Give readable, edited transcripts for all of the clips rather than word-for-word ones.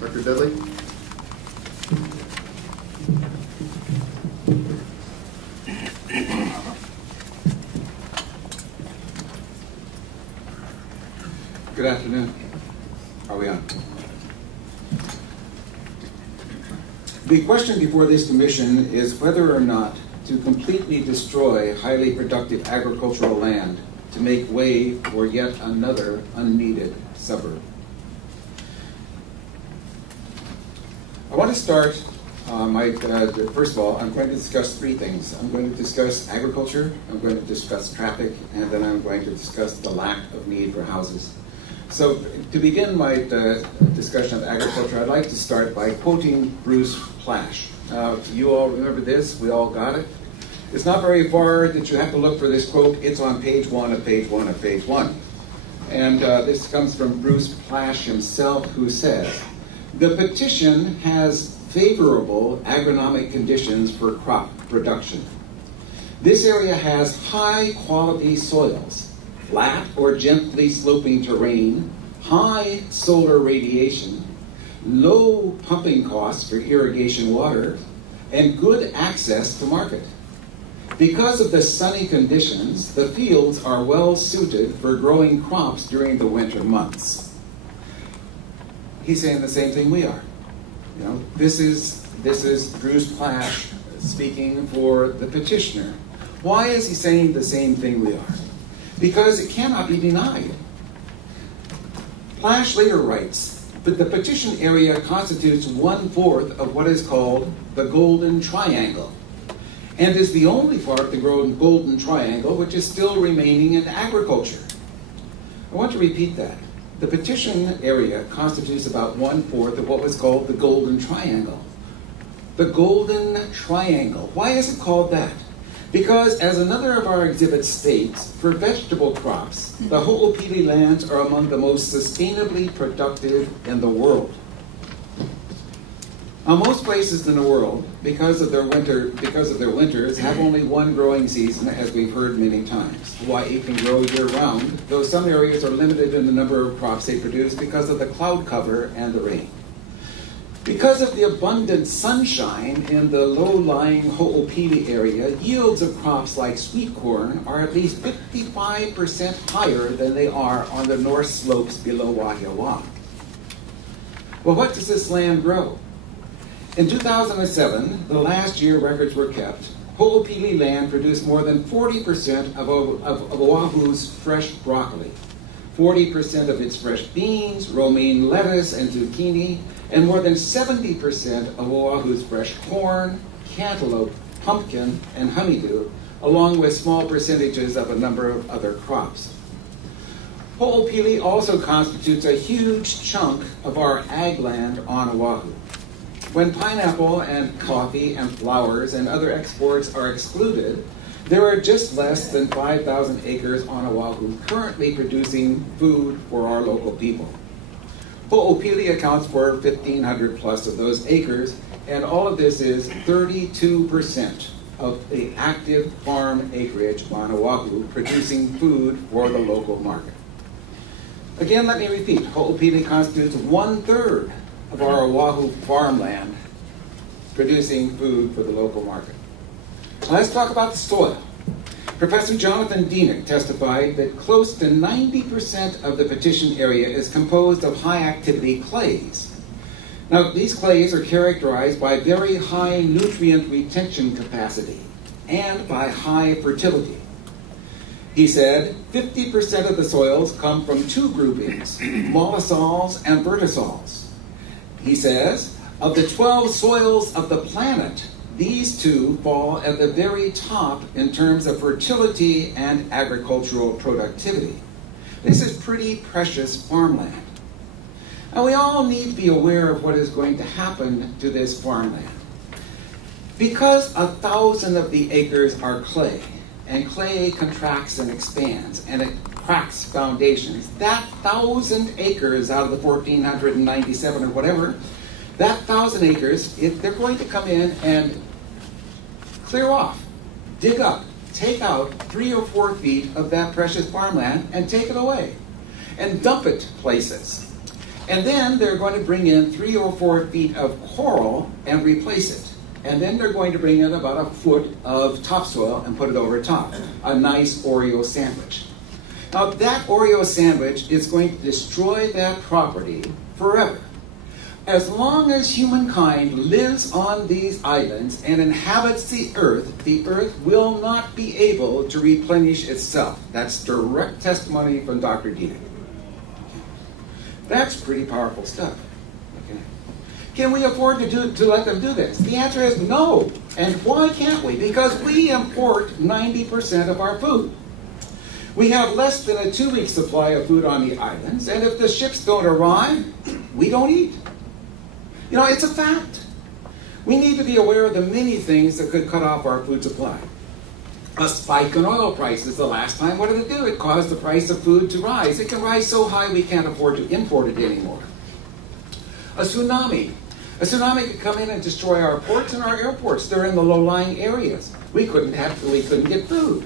Dr. Dudley? Good afternoon. Are we on? The question before this commission is whether or not to completely destroy highly productive agricultural land to make way for yet another unneeded suburb. I want to start, first of all, I'm going to discuss three things. I'm going to discuss agriculture, I'm going to discuss traffic, and then I'm going to discuss the lack of need for houses. So to begin my discussion of agriculture, I'd like to start by quoting Bruce Plash. You all remember this? We all got it? It's not very far that you have to look for this quote. It's on page 1 of page 1 of page 1. And this comes from Bruce Plash himself, who says, "The petition has favorable agronomic conditions for crop production. This area has high quality soils, flat or gently sloping terrain, high solar radiation, low pumping costs for irrigation water, and good access to market. Because of the sunny conditions, the fields are well suited for growing crops during the winter months." He's saying the same thing we are. You know, this is Bruce Plash speaking for the petitioner. Why is he saying the same thing we are? Because it cannot be denied. Plash later writes, "But the petition area constitutes 1/4 of what is called the Golden Triangle, and is the only part of the Golden Triangle which is still remaining in agriculture." I want to repeat that. The petition area constitutes about 1/4 of what was called the Golden Triangle. The Golden Triangle. Why is it called that? Because, as another of our exhibits states, for vegetable crops, the Ho'opili lands are among the most sustainably productive in the world. Now, most places in the world, because of their winters, have only one growing season, as we've heard many times. Hawaii can grow year-round, though some areas are limited in the number of crops they produce because of the cloud cover and the rain. Because of the abundant sunshine in the low-lying Ho'opili area, yields of crops like sweet corn are at least 55% higher than they are on the north slopes below Wahiawa. Well, what does this land grow? In 2007, the last year records were kept, Ho'opili land produced more than 40% of Oahu's fresh broccoli, 40% of its fresh beans, romaine lettuce, and zucchini, and more than 70% of Oahu's fresh corn, cantaloupe, pumpkin, and honeydew, along with small percentages of a number of other crops. Ho'opili also constitutes a huge chunk of our ag land on Oahu. When pineapple and coffee and flowers and other exports are excluded, there are just less than 5,000 acres on Oahu currently producing food for our local people. Ho'opili accounts for 1,500 plus of those acres, and all of this is 32% of the active farm acreage on Oahu producing food for the local market. Again, let me repeat, Ho'opili constitutes 1/3 of our Oahu farmland producing food for the local market. Let's talk about the soil. Professor Jonathan Dienick testified that close to 90% of the petition area is composed of high-activity clays. Now, these clays are characterized by very high nutrient retention capacity and by high fertility. He said 50% of the soils come from two groupings, mollisols and vertisols. He says, of the 12 soils of the planet, these two fall at the very top in terms of fertility and agricultural productivity. This is pretty precious farmland. And we all need to be aware of what is going to happen to this farmland. Because 1,000 of the acres are clay, and clay contracts and expands, and it cracks foundations, that 1,000 acres out of the 1,497 or whatever, that 1,000 acres, they're going to come in and clear off, dig up, take out 3 or 4 feet of that precious farmland and take it away and dump it places. And then they're going to bring in 3 or 4 feet of coral and replace it. And then they're going to bring in about a foot of topsoil and put it over top. A nice Oreo sandwich. Now that Oreo sandwich is going to destroy that property forever. As long as humankind lives on these islands and inhabits the earth will not be able to replenish itself. That's direct testimony from Dr. Dieter. That's pretty powerful stuff. Okay. Can we afford to let them do this? The answer is no. And why can't we? Because we import 90% of our food. We have less than a 2-week supply of food on the islands, and if the ships don't arrive, we don't eat. You know, it's a fact. We need to be aware of the many things that could cut off our food supply. A spike in oil prices the last time, what did it do? It caused the price of food to rise. It can rise so high we can't afford to import it anymore. A tsunami. A tsunami could come in and destroy our ports and our airports. They're in the low-lying areas. We couldn't get food.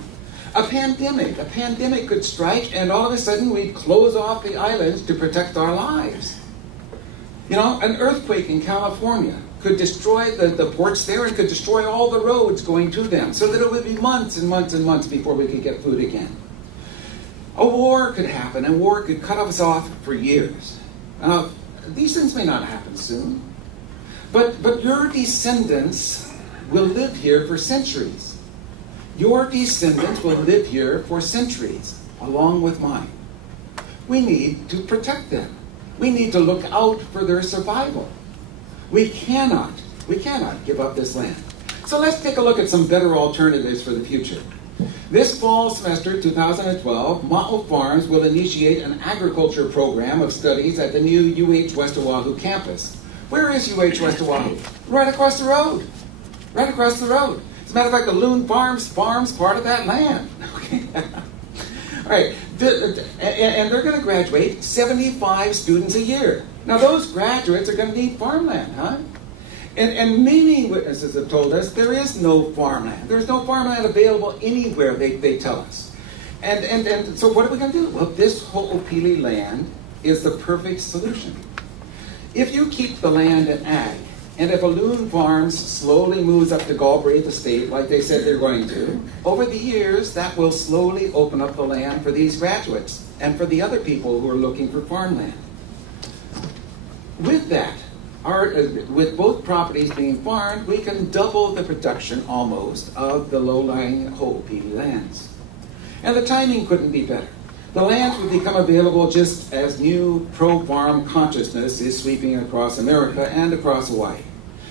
A pandemic could strike, and all of a sudden we'd close off the islands to protect our lives. You know, an earthquake in California could destroy the ports there and could destroy all the roads going to them, so that it would be months and months and months before we could get food again. A war could happen, and war could cut us off for years. These things may not happen soon, but your descendants will live here for centuries. Your descendants will live here for centuries, along with mine. We need to protect them. We need to look out for their survival. We cannot give up this land. So let's take a look at some better alternatives for the future. This fall semester, 2012, Ma'o Farms will initiate an agriculture program of studies at the new UH West Oahu campus. Where is UH West Oahu? Right across the road. Right across the road. As a matter of fact, the Loon Farms part of that land. Okay. All right, and they're going to graduate 75 students a year. Now, those graduates are going to need farmland, huh? And many witnesses have told us there is no farmland. There's no farmland available anywhere, they tell us. And so what are we going to do? Well, this Ho'opili land is the perfect solution. If you keep the land in ag, and if a Loon Farms slowly moves up to Galbraith Estate, like they said they're going to, over the years, that will slowly open up the land for these graduates and for the other people who are looking for farmland. With that, with both properties being farmed, we can double the production almost of the low-lying Ho'opili lands. And the timing couldn't be better. The lands would become available just as new pro-farm consciousness is sweeping across America and across Hawaii.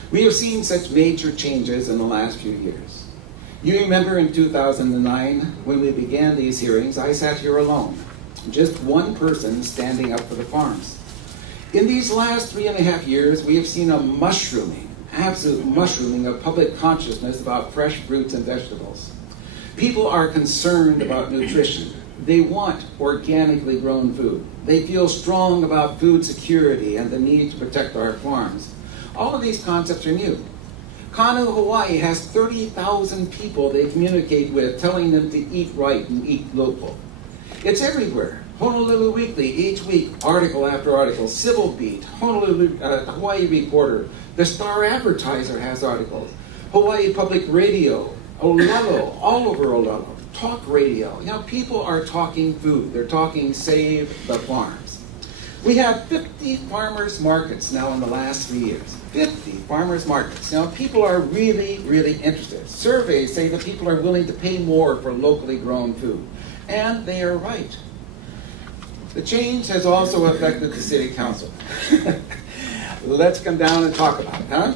We have seen such major changes in the last few years. You remember in 2009, when we began these hearings, I sat here alone, just one person standing up for the farms. In these last 3.5 years, we have seen a mushrooming, absolute mushrooming of public consciousness about fresh fruits and vegetables. People are concerned about nutrition. They want organically grown food. They feel strong about food security and the need to protect our farms. All of these concepts are new. Kanu, Hawaii has 30,000 people they communicate with, telling them to eat right and eat local. It's everywhere. Honolulu Weekly, each week, article after article. Civil Beat, Hawaii Reporter, the Star Advertiser has articles. Hawaii Public Radio, Olelo, all over Olelo. Talk radio. You know, people are talking food. They're talking save the farms. We have 50 farmers markets now in the last 3 years. 50 farmers markets. Now, people are really, really interested. Surveys say that people are willing to pay more for locally grown food. And they are right. The change has also affected the city council. Let's come down and talk about it, huh?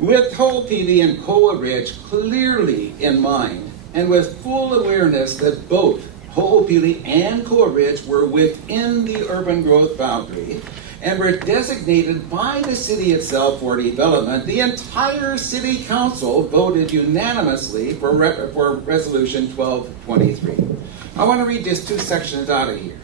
With Ho'opili and Koa Ridge clearly in mind, and with full awareness that both Ho'opili and Koa Ridge were within the urban growth boundary and were designated by the city itself for development, the entire city council voted unanimously for Resolution 1223. I want to read just 2 sections out of here.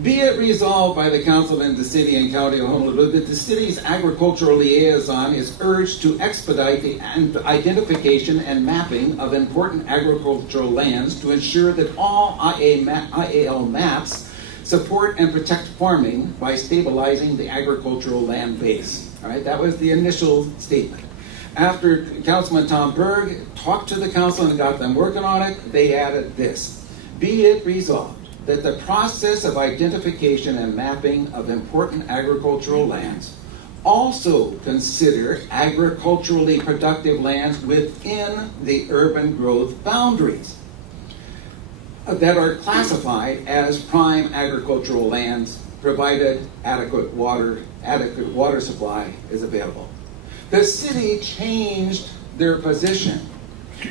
Be it resolved by the council in the city and county of Honolulu that the city's agricultural liaison is urged to expedite the identification and mapping of important agricultural lands to ensure that all IAL maps support and protect farming by stabilizing the agricultural land base. All right, that was the initial statement. After Councilman Tom Berg talked to the council and got them working on it, they added this: be it resolved that the process of identification and mapping of important agricultural lands also consider agriculturally productive lands within the urban growth boundaries that are classified as prime agricultural lands, provided adequate water supply is available. The city changed their position.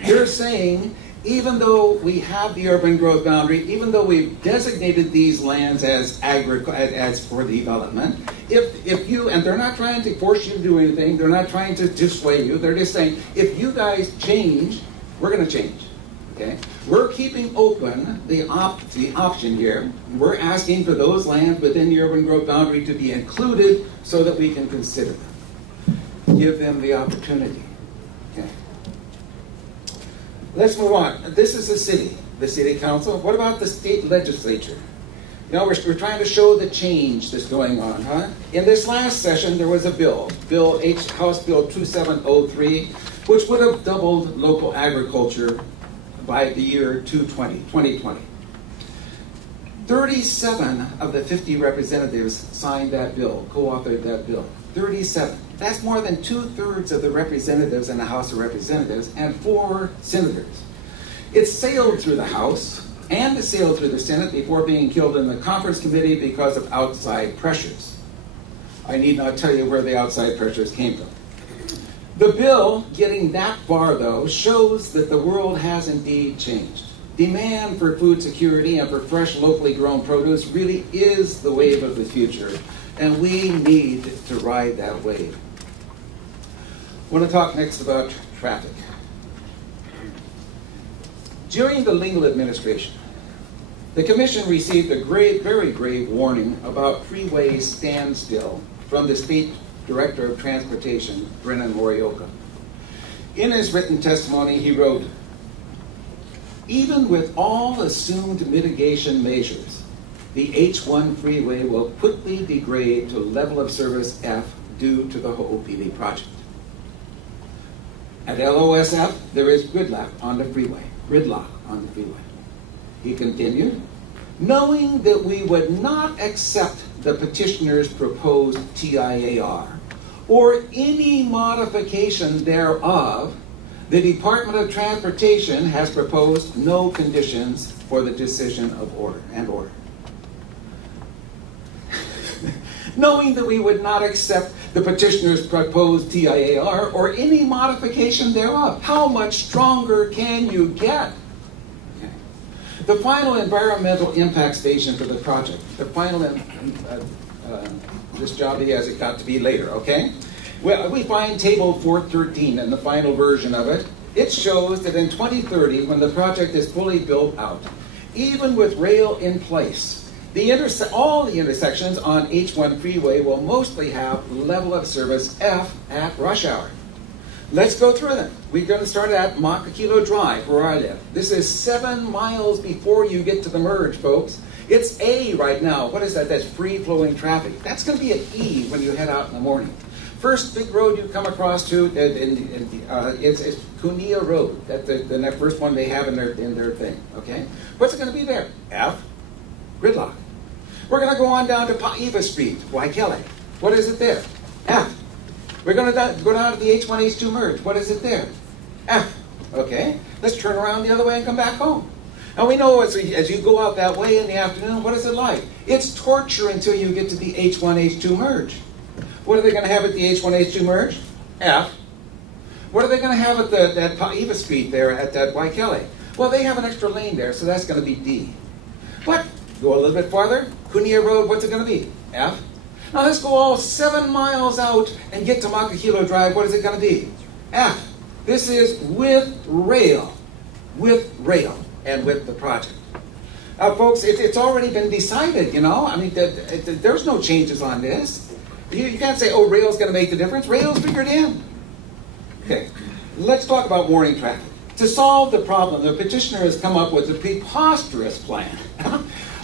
They're saying, even though we have the urban growth boundary, even though we've designated these lands as for development, if you, and they're not trying to force you to do anything, they're not trying to dissuade you, they're just saying, if you guys change, we're going to change. Okay? We're keeping open the option here. We're asking for those lands within the urban growth boundary to be included so that we can consider them. Give them the opportunity. Okay. Let's move on. This is the city council. What about the state legislature? You know, we're trying to show the change that's going on, huh? In this last session, there was a bill, House Bill 2703, which would have doubled local agriculture by the year 2020. 37 of the 50 representatives signed that bill, co-authored that bill. 37. That's more than 2/3 of the representatives in the House of Representatives and 4 senators. It sailed through the House and it sailed through the Senate before being killed in the conference committee because of outside pressures. I need not tell you where the outside pressures came from. The bill, getting that far though, shows that the world has indeed changed. Demand for food security and for fresh, locally grown produce really is the wave of the future, and we need to ride that wave. I want to talk next about traffic. During the Lingle administration, the Commission received a very grave warning about freeway standstill from the State Director of Transportation, Brennan Morioka. In his written testimony, he wrote, "Even with all assumed mitigation measures, the H1 freeway will quickly degrade to level of service F due to the Ho'opili project. At LOSF, there is gridlock on the freeway. He continued, "Knowing that we would not accept the petitioner's proposed TIAR or any modification thereof, the Department of Transportation has proposed no conditions for the decision of order." Knowing that we would not accept the petitioner's proposed TIAR or any modification thereof. How much stronger can you get? Okay. The final environmental impact station for the project, this job he has, it got to be later, okay? Well, we find table 413 in the final version of it. It shows that in 2030, when the project is fully built out, even with rail in place, all the intersections on H1 freeway will mostly have level of service F at rush hour. Let's go through them. We're going to start at Makakilo Drive, where I live. This is 7 miles before you get to the merge, folks. It's A right now. What is that? That's free-flowing traffic. That's going to be an E when you head out in the morning. First big road you come across to, it's Kunia Road. That's the first one they have in their thing. Okay, what's it going to be there? F, gridlock. We're going to go on down to Paiva Street, Waikele. What is it there? F. We're going to go down to the H1, H2 merge. What is it there? F. Okay, let's turn around the other way and come back home. And we know as you go out that way in the afternoon, what is it like? It's torture until you get to the H1, H2 merge. What are they going to have at the H1, H2 merge? F. What are they going to have at that Paiva Street there at that Waikele? Well, they have an extra lane there, so that's going to be D. But go a little bit farther, Kunia Road, what's it going to be? F. Now let's go all 7 miles out and get to Makakilo Drive. What is it going to be? F. This is with rail, and with the project. Folks, it's already been decided, you know. I mean, there's no changes on this. You can't say, oh, rail's going to make the difference. Rail's figured in. Okay, let's talk about morning traffic. To solve the problem, the petitioner has come up with a preposterous plan.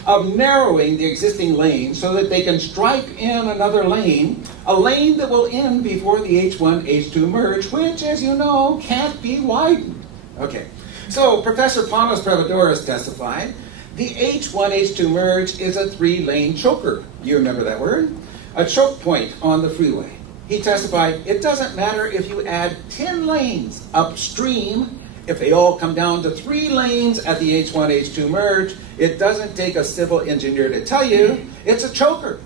of narrowing the existing lane so that they can strike in another lane, a lane that will end before the H1, H2 merge, which, as you know, can't be widened. Okay, so Professor Panos Prevodoros testified, the H1, H2 merge is a 3-lane choker. You remember that word? A choke point on the freeway. He testified, it doesn't matter if you add 10 lanes upstream. If they all come down to 3 lanes at the H1, H2 merge, it doesn't take a civil engineer to tell you it's a choker.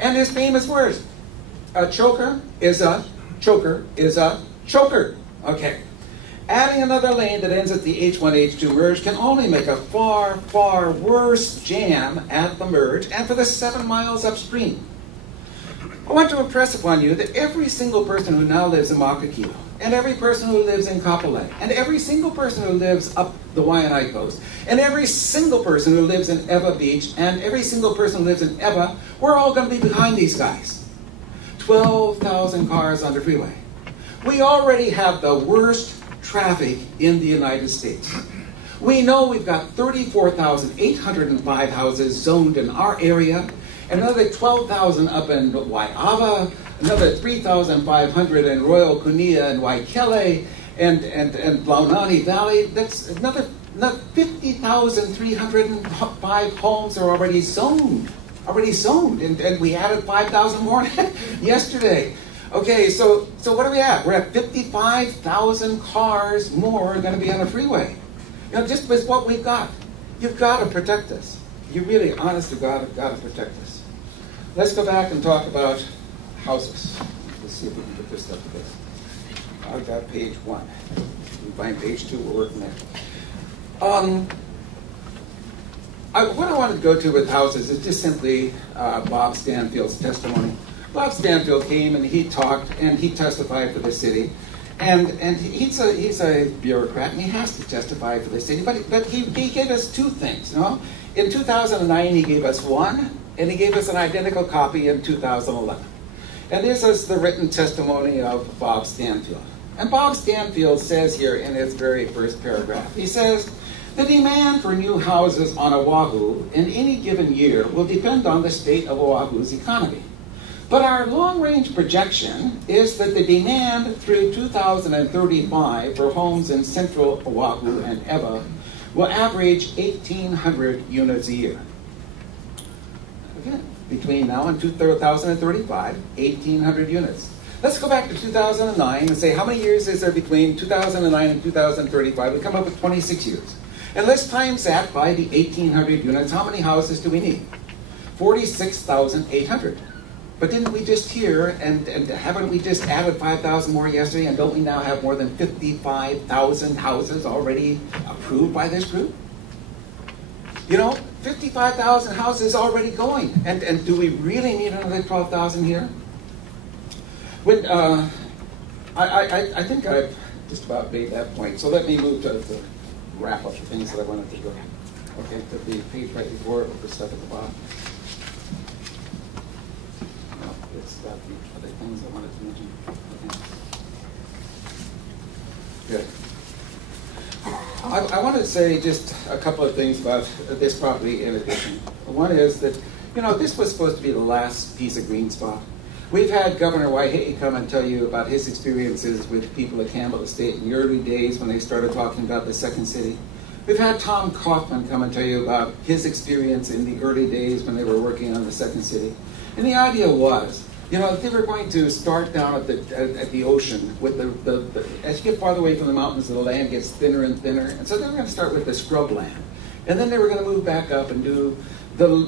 And his famous words, a choker is a choker is a choker. Okay. Adding another lane that ends at the H1, H2 merge can only make a far, far worse jam at the merge and for the 7 miles upstream. I want to impress upon you that every single person who now lives in Makakilo, and every person who lives in Kapolei, and every single person who lives up the Waianae coast, and every single person who lives in Ewa Beach, and every single person who lives in Ewa, we're all going to be behind these guys. 12,000 cars on the freeway. We already have the worst traffic in the United States. We know we've got 34,805 houses zoned in our area, another 12,000 up in Waiawa, another 3,500 in Royal Kunia and Waikele, and Launani Valley. That's another 50,305 homes are already zoned. And we added 5,000 more yesterday. Okay, so what are we at? We're at 55,000 cars more going to be on the freeway. You know, just with what we've got. You've got to protect us. You really, honest to God, have got to protect us. Let's go back and talk about houses. Let's see if we can put this stuff together. I've got page 1. We find page 2, we're working there. What I wanted to go to with houses is just simply Bob Stanfield's testimony. Bob Stanfield came and he talked and he testified for the city. And he's a bureaucrat and he has to testify for the city. But he gave us 2 things, you know. In 2009 he gave us 1, and he gave us an identical copy in 2011. And this is the written testimony of Bob Stanfield. And Bob Stanfield says here in his very first paragraph, he says, the demand for new houses on Oahu in any given year will depend on the state of Oahu's economy. But our long-range projection is that the demand through 2035 for homes in central Oahu and Ewa will average 1,800 units a year. Again, between now and 2035, 1,800 units. Let's go back to 2009 and say how many years is there between 2009 and 2035? We come up with 26 years. And let's times that by the 1,800 units. How many houses do we need? 46,800. But didn't we just hear, and haven't we just added 5,000 more yesterday, and don't we now have more than 55,000 houses already approved by this group? You know, 55,000 houses already going. And do we really need another 12,000 here? When, I think I've just about made that point. So let me move to wrap up the things that I wanted to go. Okay, to the page right before it, the stuff at the bottom. It's about the other things I wanted to mention. Okay. Good. I want to say just a couple of things about this property in addition. One is that, you know, this was supposed to be the last piece of green spot. We've had Governor Waihee come and tell you about his experiences with people at Campbell Estate in the early days when they started talking about the second city. We've had Tom Kaufman come and tell you about his experience in the early days when they were working on the second city. And the idea was, you know, they were going to start down at the ocean with as you get farther away from the mountains, the land gets thinner and thinner. And so they were going to start with the scrub land. And then they were going to move back up and do the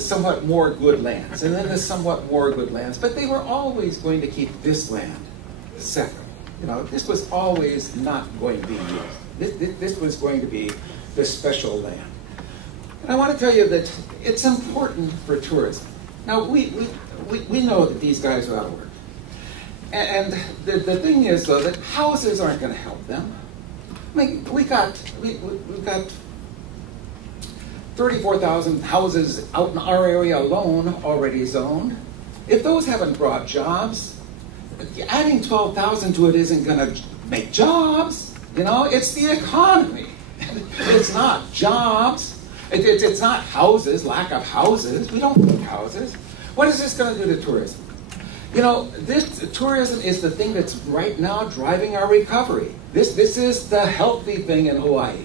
somewhat more good lands. And then the somewhat more good lands. But they were always going to keep this land separate. You know, this was always not going to be used. This was going to be the special land. And I want to tell you that it's important for tourism. Now, we know that these guys are out of work. And the thing is, though, that houses aren't going to help them. I mean, we've got 34,000 houses out in our area alone already zoned. If those haven't brought jobs, adding 12,000 to it isn't going to make jobs. You know, it's the economy. It's not jobs. It's not houses, lack of houses. We don't need houses. What is this going to do to tourism? You know, this tourism is the thing that's right now driving our recovery. This is the healthy thing in Hawaii.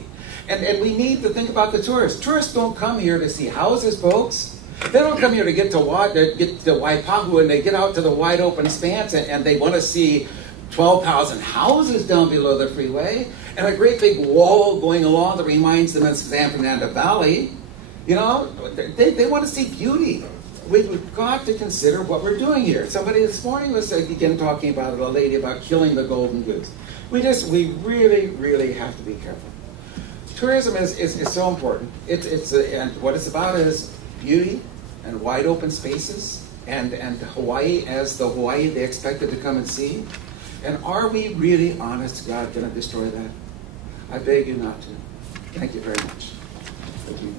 And we need to think about the tourists. Tourists don't come here to see houses, folks. They don't come here to get to Waipahu and they get out to the wide open expanse and they want to see 12,000 houses down below the freeway and a great big wall going along that reminds them of San Fernando Valley. You know, they want to see beauty. We've got to consider what we're doing here. Somebody this morning was again talking about a lady about killing the golden goose. We really, really have to be careful. Tourism is so important. And what it's about is beauty and wide open spaces and Hawaii as the Hawaii they expected to come and see. And are we really, honest to God, going to destroy that? I beg you not to. Thank you very much. Thank you.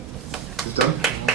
Done?